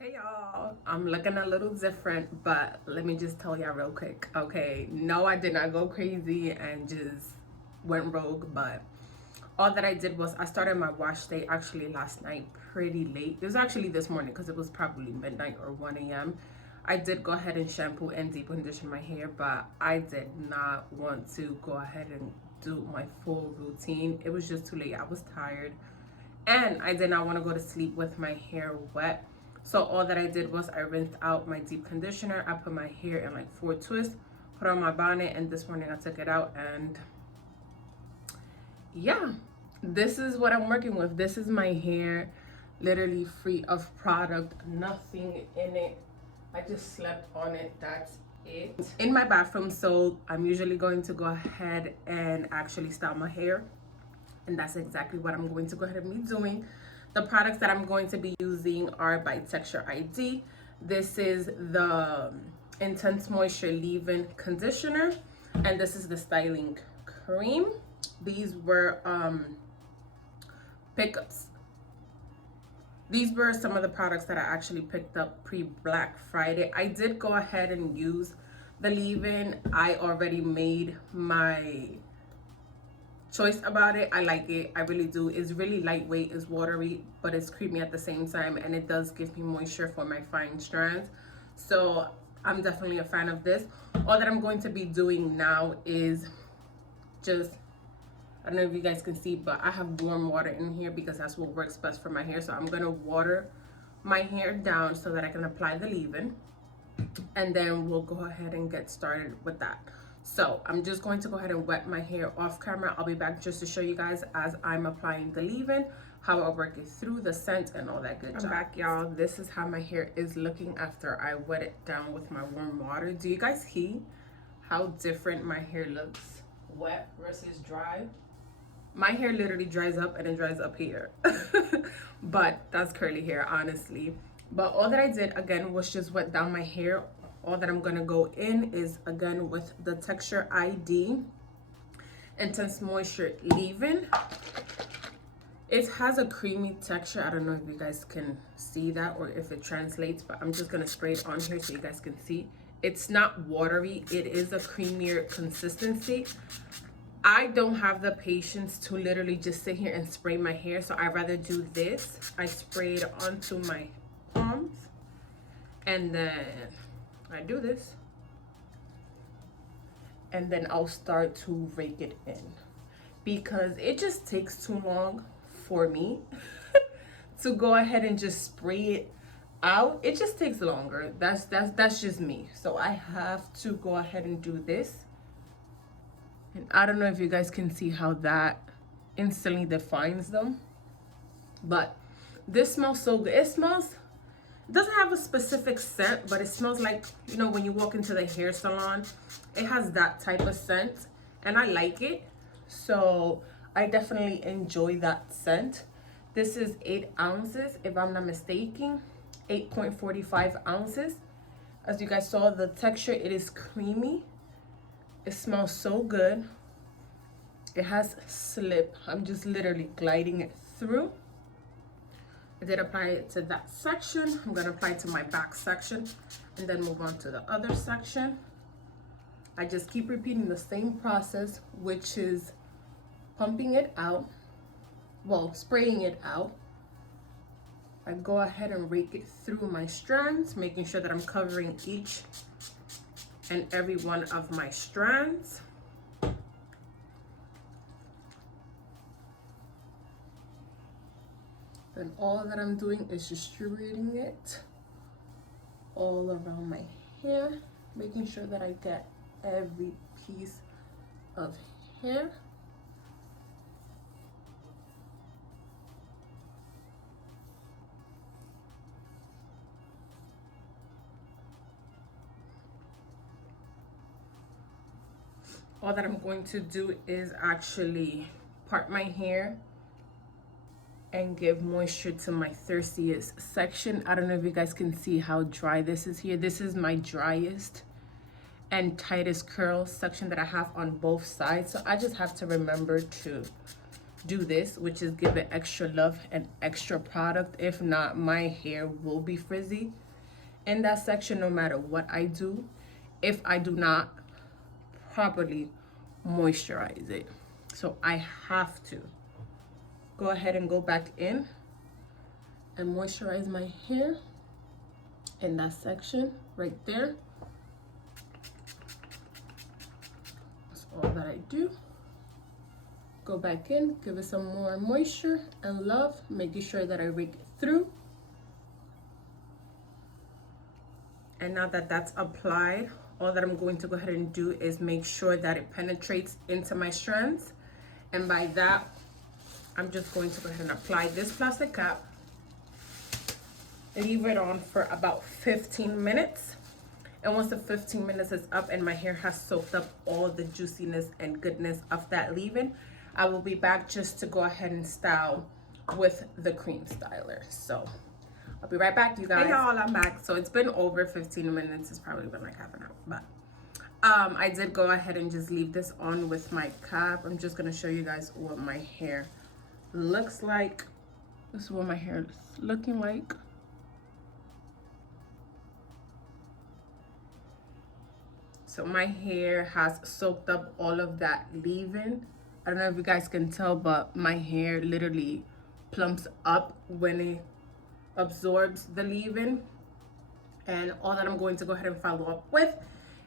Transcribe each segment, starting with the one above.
Hey y'all, I'm looking a little different, but let me just tell y'all real quick. Okay, no, I did not go crazy and just went rogue, but all that I did was I started my wash day actually last night pretty late. It was actually this morning because it was probably midnight or 1 a.m. I did go ahead and shampoo and deep condition my hair, but I did not want to go ahead and do my full routine. It was just too late. I was tired and I did not want to go to sleep with my hair wet. So all that I did was I rinsed out my deep conditioner. I put my hair in like 4 twists, put on my bonnet, and this morning I took it out, and yeah, this is what I'm working with. This is my hair, literally free of product, nothing in it. I just slept on it, that's it. In my bathroom, so I'm usually going to go ahead and actually style my hair, and that's exactly what I'm going to go ahead and be doing. The products that I'm going to be using are by TextureID. This is the Intense Moisture Leave-In Conditioner, and this is the styling cream. These were pickups. These were some of the products that I actually picked up pre-Black Friday. I did go ahead and use the leave-in. I already made my choice about it. I like it, I really do. It's really lightweight, it's watery, but it's creamy at the same time, and it does give me moisture for my fine strands. So I'm definitely a fan of this. All that I'm going to be doing now is just, I don't know if you guys can see, but I have warm water in here because that's what works best for my hair. So I'm gonna water my hair down so that I can apply the leave-in, and then we'll go ahead and get started with that. So I'm just going to go ahead and wet my hair off camera. I'll be back just to show you guys as I'm applying the leave-in, how I work it through, the scent, and all that good job. I'm back, y'all. This is how my hair is looking after I wet it down with my warm water. Do you guys see how different my hair looks wet versus dry? My hair literally dries up and it dries up here. But that's curly hair, honestly. But all that I did again was just wet down my hair. All that I'm gonna go in is again with the TextureID Intense Moisture Leave-In. It has a creamy texture. I don't know if you guys can see that or if it translates, but I'm just gonna spray it on here so you guys can see. It's not watery, it is a creamier consistency. I don't have the patience to literally just sit here and spray my hair, so I'd rather do this. I spray it onto my palms, and then I do this, and then I'll start to rake it in because it just takes too long for me to go ahead and just spray it out. It just takes longer. That's just me. So I have to go ahead and do this. And I don't know if you guys can see how that instantly defines them, but this smells so good. It doesn't have a specific scent, but it smells like, you know, when you walk into the hair salon, it has that type of scent, and I like it. So I definitely enjoy that scent. This is 8 ounces, if I'm not mistaken, 8.45 ounces. As you guys saw, the texture, it is creamy. It smells so good. It has slip. I'm just literally gliding it through. I did apply it to that section. I'm gonna apply it to my back section and then move on to the other section. I just keep repeating the same process, which is pumping it out, well, spraying it out. I go ahead and rake it through my strands, making sure that I'm covering each and every one of my strands. Then all that I'm doing is distributing it all around my hair, making sure that I get every piece of hair. All that I'm going to do is actually part my hair and give moisture to my thirstiest section. I don't know if you guys can see how dry this is here. This is my driest and tightest curl section that I have on both sides. So I just have to remember to do this, which is give it extra love and extra product. If not, my hair will be frizzy in that section no matter what I do, if I do not properly moisturize it. So I have to go ahead and go back in and moisturize my hair in that section right there. That's all that I do. Go back in, give it some more moisture and love, making sure that I rake it through. And now that that's applied, all that I'm going to go ahead and do is make sure that it penetrates into my strands. And by that, I'm just going to go ahead and apply this plastic cap, leave it on for about 15 minutes. And once the 15 minutes is up and my hair has soaked up all the juiciness and goodness of that leave-in, I will be back just to go ahead and style with the cream styler. So I'll be right back, you guys. Hey y'all, I'm back. So it's been over 15 minutes. It's probably been like half an hour, but I did go ahead and just leave this on with my cap. I'm just gonna show you guys what my hair looks like. This is what my hair is looking like. So my hair has soaked up all of that leave-in. I don't know if you guys can tell, but my hair literally plumps up when it absorbs the leave-in. And all that I'm going to go ahead and follow up with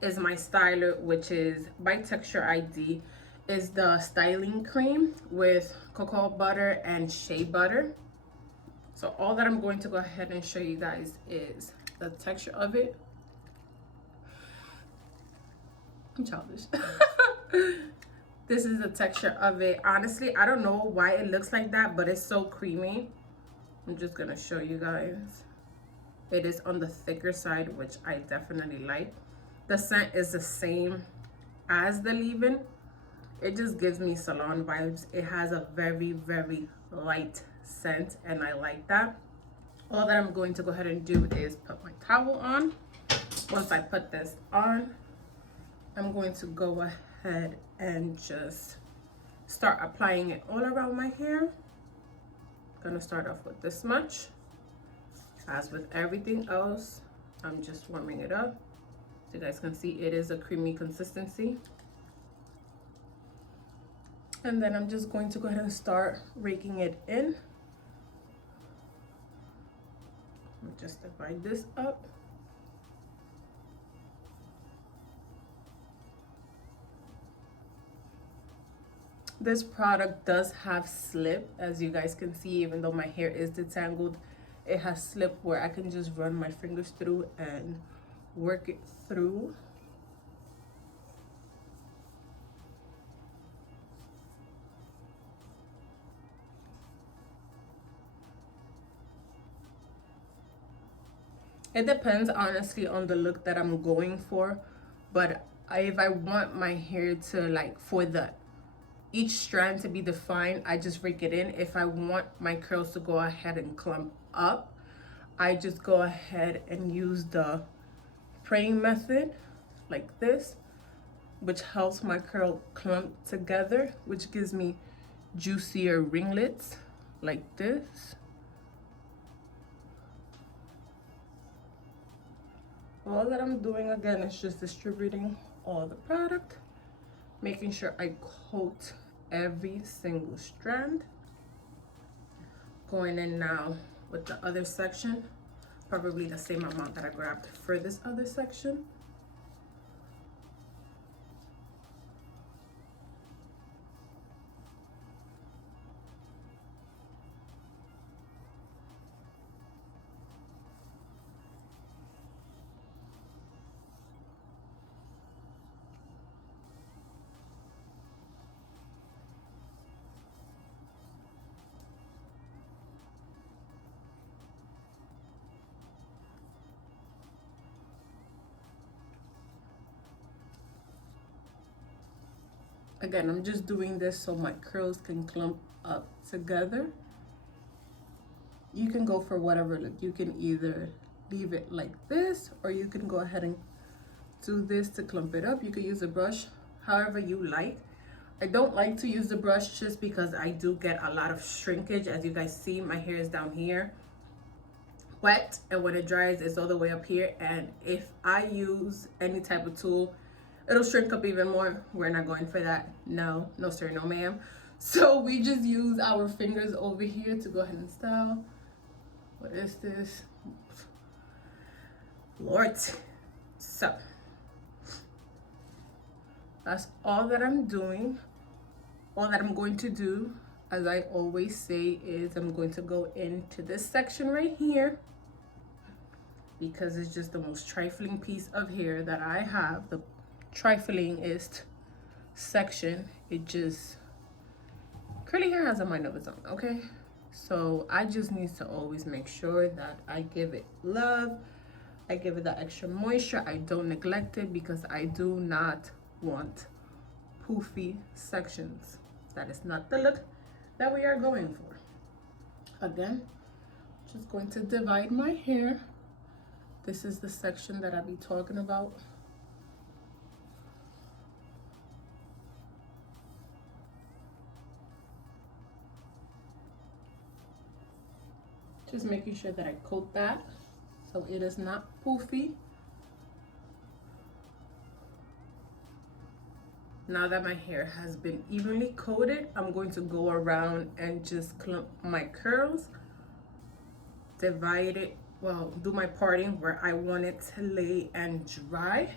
is my styler, which is by TextureID. Is the styling cream with cocoa butter and shea butter. So all that I'm going to go ahead and show you guys is the texture of it. I'm childish. This is the texture of it. Honestly, I don't know why it looks like that, but it's so creamy. I'm just gonna show you guys. It is on the thicker side, which I definitely like. The scent is the same as the leave-in. It just gives me salon vibes. It has a very, very light scent, and I like that. All that I'm going to go ahead and do is put my towel on. Once I put this on, I'm going to go ahead and just start applying it all around my hair. I'm gonna start off with this much. As with everything else, I'm just warming it up. So you guys can see it is a creamy consistency. And then I'm just going to go ahead and start raking it in. Just divide this up. This product does have slip, as you guys can see. Even though my hair is detangled, it has slip where I can just run my fingers through and work it through. It depends honestly on the look that I'm going for, but if I want my hair to like for each strand to be defined, I just rake it in. If I want my curls to go ahead and clump up, I just go ahead and use the praying method like this, which helps my curl clump together, which gives me juicier ringlets like this. All that I'm doing again is just distributing all the product, making sure I coat every single strand. Going in now with the other section, probably the same amount that I grabbed for this other section. Again, I'm just doing this so my curls can clump up together. You can go for whatever look. You can either leave it like this, or you can go ahead and do this to clump it up. You can use a brush, however you like. I don't like to use the brush just because I do get a lot of shrinkage. As you guys see, my hair is down here wet, and when it dries it's all the way up here, and if I use any type of tool it'll shrink up even more. We're not going for that. No, no sir, no ma'am. So we just use our fingers over here to go ahead and style. What is this? Lord. So that's all that I'm doing. All that I'm going to do, as I always say, is I'm going to go into this section right here because it's just the most trifling piece of hair that I have. The triflingest section. It just, curly hair has a mind of its own, okay? So I just need to always make sure that I give it love. I give it that extra moisture. I don't neglect it because I do not want poofy sections. That is not the look that we are going for. Again, just going to divide my hair. This is the section that I'll be talking about. Just making sure that I coat that so it is not poofy. Now that my hair has been evenly coated, I'm going to go around and just clump my curls, divide it, well, do my parting where I want it to lay and dry.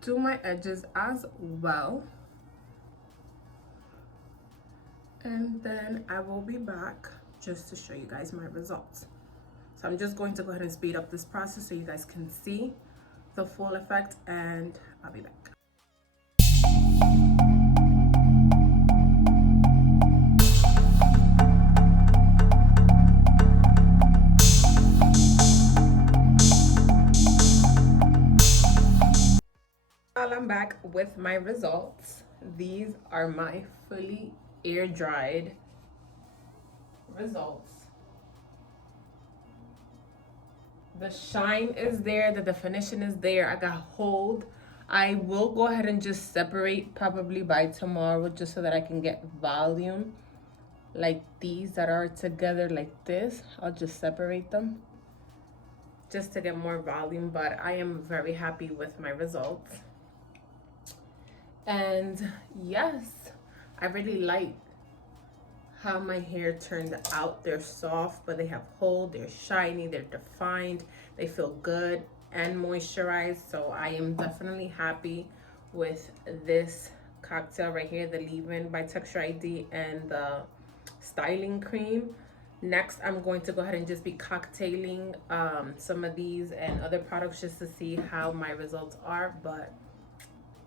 Do my edges as well. And then I will be back just to show you guys my results. So I'm just going to go ahead and speed up this process so you guys can see the full effect, and I'll be back. Well, I'm back with my results. These are my fully air dried results. The shine is there, the definition is there. I got hold. I will go ahead and just separate probably by tomorrow just so that I can get volume. Like these that are together like this, I'll just separate them just to get more volume, but I am very happy with my results. And yes, I really like how my hair turned out. They're soft, but they have hold, they're shiny, they're defined, they feel good and moisturized. So I am definitely happy with this cocktail right here, the leave-in by TextureID and the styling cream. Next, I'm going to go ahead and just be cocktailing some of these and other products just to see how my results are. But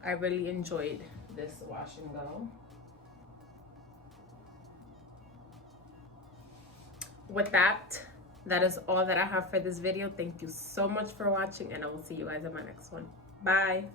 I really enjoyed this wash and go. With that, that is all that I have for this video. Thank you so much for watching, and I will see you guys in my next one. Bye.